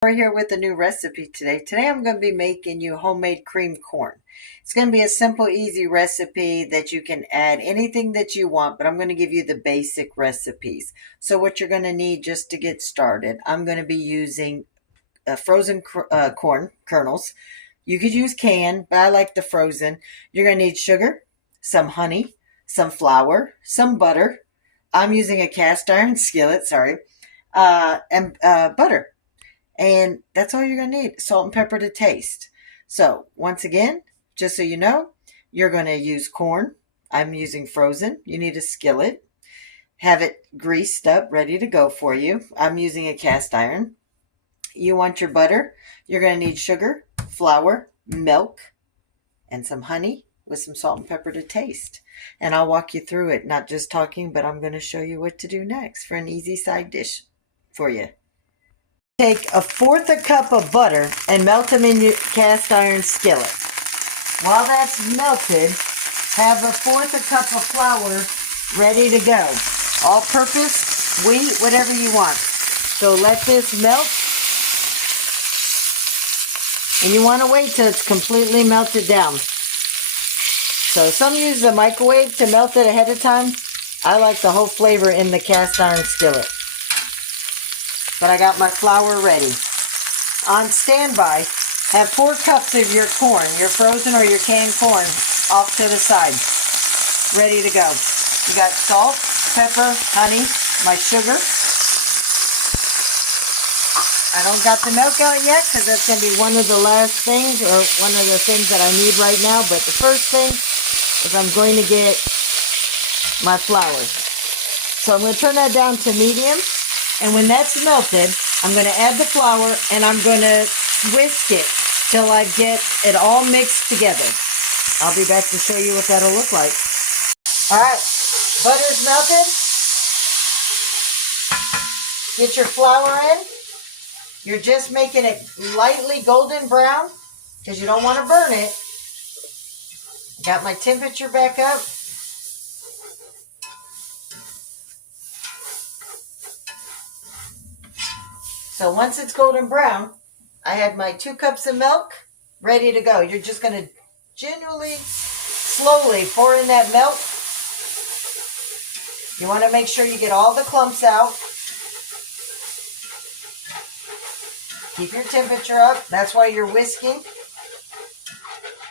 We're here with a new recipe today. Today I'm going to be making you homemade creamed corn. It's going to be a simple, easy recipe that you can add anything that you want, but I'm going to give you the basic recipes. So what you're going to need just to get started, I'm going to be using frozen corn kernels. You could use canned, but I like the frozen. You're going to need sugar, some honey, some flour, some butter. I'm using a cast iron skillet, and butter. And that's all you're going to need. Salt and pepper to taste. So once again, just so you know, you're going to use corn. I'm using frozen. You need a skillet. Have it greased up, ready to go for you. I'm using a cast iron. You want your butter. You're going to need sugar, flour, milk, and some honey with some salt and pepper to taste. And I'll walk you through it, not just talking, but I'm going to show you what to do next for an easy side dish for you. Take a fourth a cup of butter and melt them in your cast iron skillet. While that's melted, have a fourth a cup of flour ready to go. All-purpose, wheat, whatever you want. So let this melt. And you want to wait till it's completely melted down. So some use the microwave to melt it ahead of time. I like the whole flavor in the cast iron skillet. But I got my flour ready. On standby, have 4 cups of your corn, your frozen or your canned corn, off to the side, ready to go. You got salt, pepper, honey, my sugar. I don't got the milk out yet because that's going to be one of the last things, or one of the things that I need right now. But the first thing is I'm going to get my flour. So I'm going to turn that down to medium. And when that's melted, I'm going to add the flour and I'm going to whisk it till I get it all mixed together. I'll be back to show you what that'll look like. All right, butter's melted. Get your flour in. You're just making it lightly golden brown because you don't want to burn it. Got my temperature back up. So once it's golden brown, I had my 2 cups of milk ready to go. You're just going to genuinely, slowly pour in that milk. You want to make sure you get all the clumps out. Keep your temperature up. That's why you're whisking.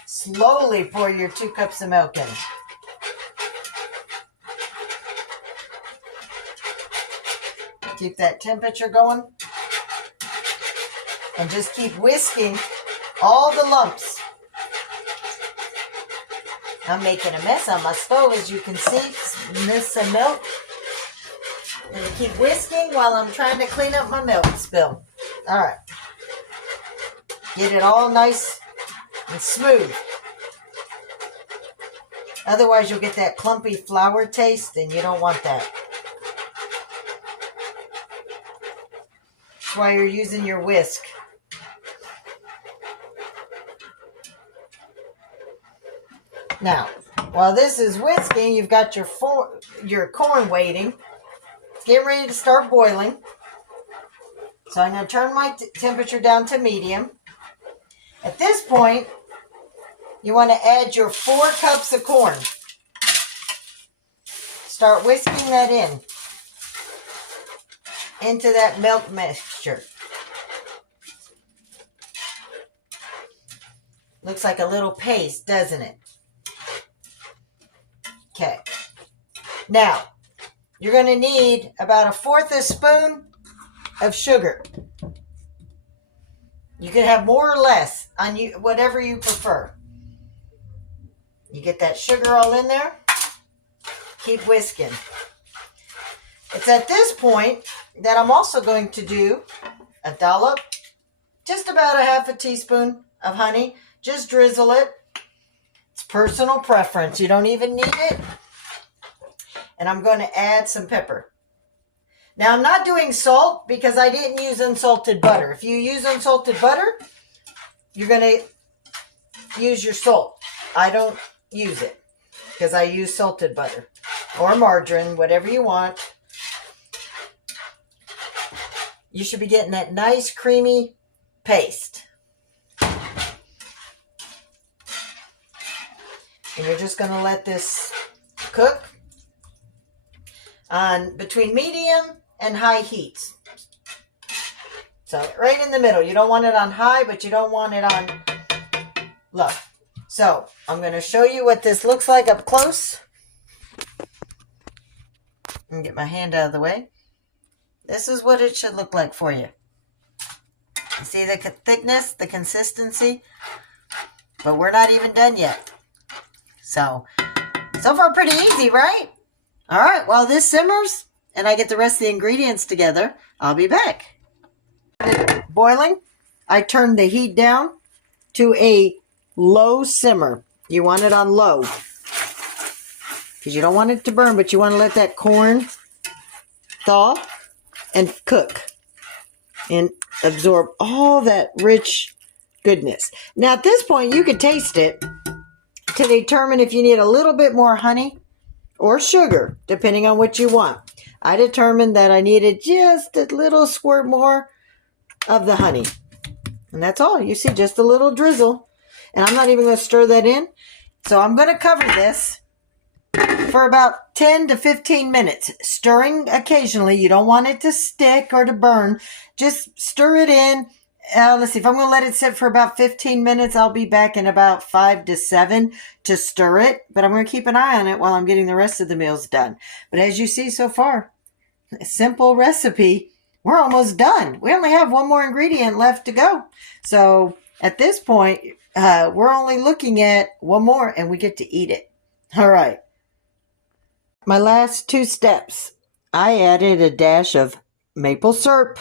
Slowly pour your 2 cups of milk in. Keep that temperature going. And just keep whisking all the lumps. I'm making a mess on my stove, as you can see. Miss some milk. And keep whisking while I'm trying to clean up my milk spill. All right. Get it all nice and smooth. Otherwise, you'll get that clumpy flour taste, and you don't want that. That's why you're using your whisk. Now, while this is whisking, you've got your corn waiting. It's getting ready to start boiling. So I'm going to turn my temperature down to medium. At this point, you want to add your 4 cups of corn. Start whisking that into that milk mixture. Looks like a little paste, doesn't it? Okay. Now, you're going to need about 1/4 a spoon of sugar. You can have more or less on you, whatever you prefer. You get that sugar all in there. Keep whisking. It's at this point that I'm also going to do a dollop, just about 1/2 teaspoon of honey. Just drizzle it. It's personal preference. You don't even need it. And I'm going to add some pepper. Now, I'm not doing salt because I didn't use unsalted butter. If you use unsalted butter, you're going to use your salt. I don't use it because I use salted butter or margarine, whatever you want. You should be getting that nice, creamy paste. And you're just going to let this cook on between medium and high heats. So right in the middle. You don't want it on high, but you don't want it on low. So I'm going to show you what this looks like up close. And get my hand out of the way. This is what it should look like for you. You see the thickness, the consistency? But we're not even done yet. So far pretty easy, right? All right, while this simmers and I get the rest of the ingredients together, I'll be back. Boiling, I turned the heat down to a low simmer. You want it on low because you don't want it to burn, but you want to let that corn thaw and cook and absorb all that rich goodness. Now at this point, you can taste it to determine if you need a little bit more honey or sugar, depending on what you want. I determined that I needed just a little squirt more of the honey. And that's all. You see, just a little drizzle. And I'm not even going to stir that in. So I'm going to cover this for about 10 to 15 minutes, stirring occasionally. You don't want it to stick or to burn. Just stir it in. Let's see, if I'm going to let it sit for about 15 minutes, I'll be back in about 5 to 7 to stir it. But I'm going to keep an eye on it while I'm getting the rest of the meals done. But as you see so far, a simple recipe. We're almost done. We only have one more ingredient left to go. So at this point, we're only looking at one more and we get to eat it. All right. My last 2 steps. I added a dash of maple syrup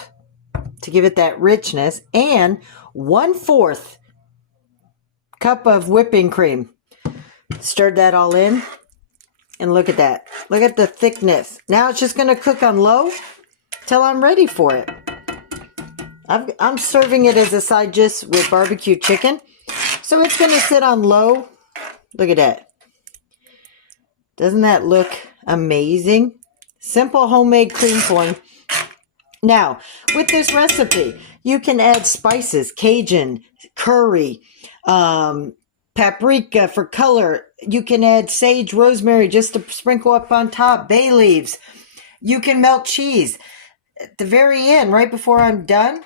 to give it that richness, and 1/4 cup of whipping cream. Stirred that all in, and look at that. Look at the thickness. Now it's just going to cook on low till I'm ready for it. I'm serving it as a side dish with barbecue chicken, so it's going to sit on low. Look at that. Doesn't that look amazing? Simple homemade cream corn. Now, with this recipe, you can add spices, Cajun, curry, paprika for color. You can add sage, rosemary just to sprinkle up on top, bay leaves. You can melt cheese. At the very end, right before I'm done,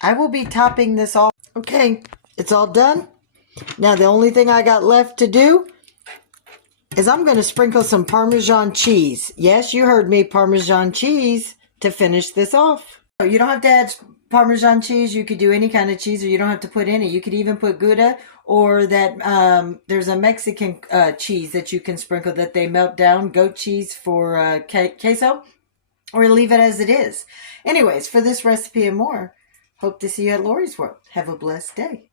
I will be topping this off. Okay, it's all done. Now, the only thing I got left to do is I'm going to sprinkle some Parmesan cheese. Yes, you heard me, Parmesan cheese, to finish this off. You don't have to add Parmesan cheese. You could do any kind of cheese, or you don't have to put any. You could even put Gouda, or that there's a Mexican cheese that you can sprinkle that they melt down, goat cheese for queso, or leave it as it is. Anyways, for this recipe and more, hope to see you at Lori's World. Have a blessed day.